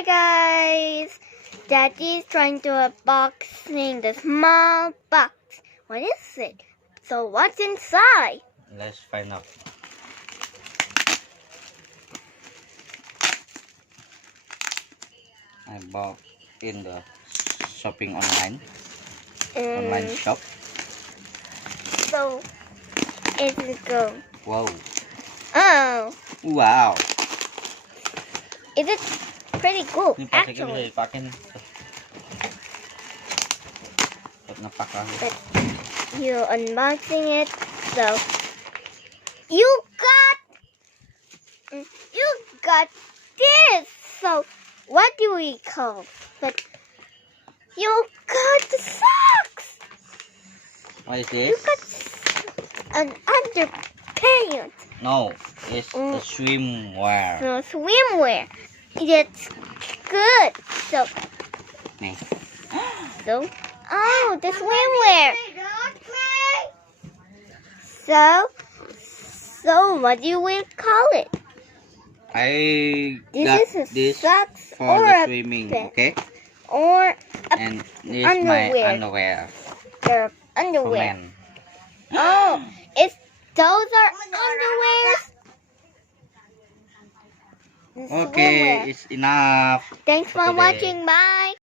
Hi guys! Daddy's trying to unboxing the small box. What is it? So what's inside? Let's find out. I bought in the shopping online shop. So it's go. Wow. Oh, Wow. is it pretty cool Ini pakai actually? pakai nih. Buat ngepak lagi. But you unboxing it, so you got this. So what do we call? But you got the socks. What is You this? got an underpants. No, it's the swimwear. No swimwear. It's good. So Nih. oh, the swimwear. So what do you will call it? I This got is a this socks for or the a swimming, pant. okay? Or And this is my underwear. underwear their for underwear. men. Oh, those are underwears. The Okay, swimwear. it's enough. Thanks for today. watching. Bye.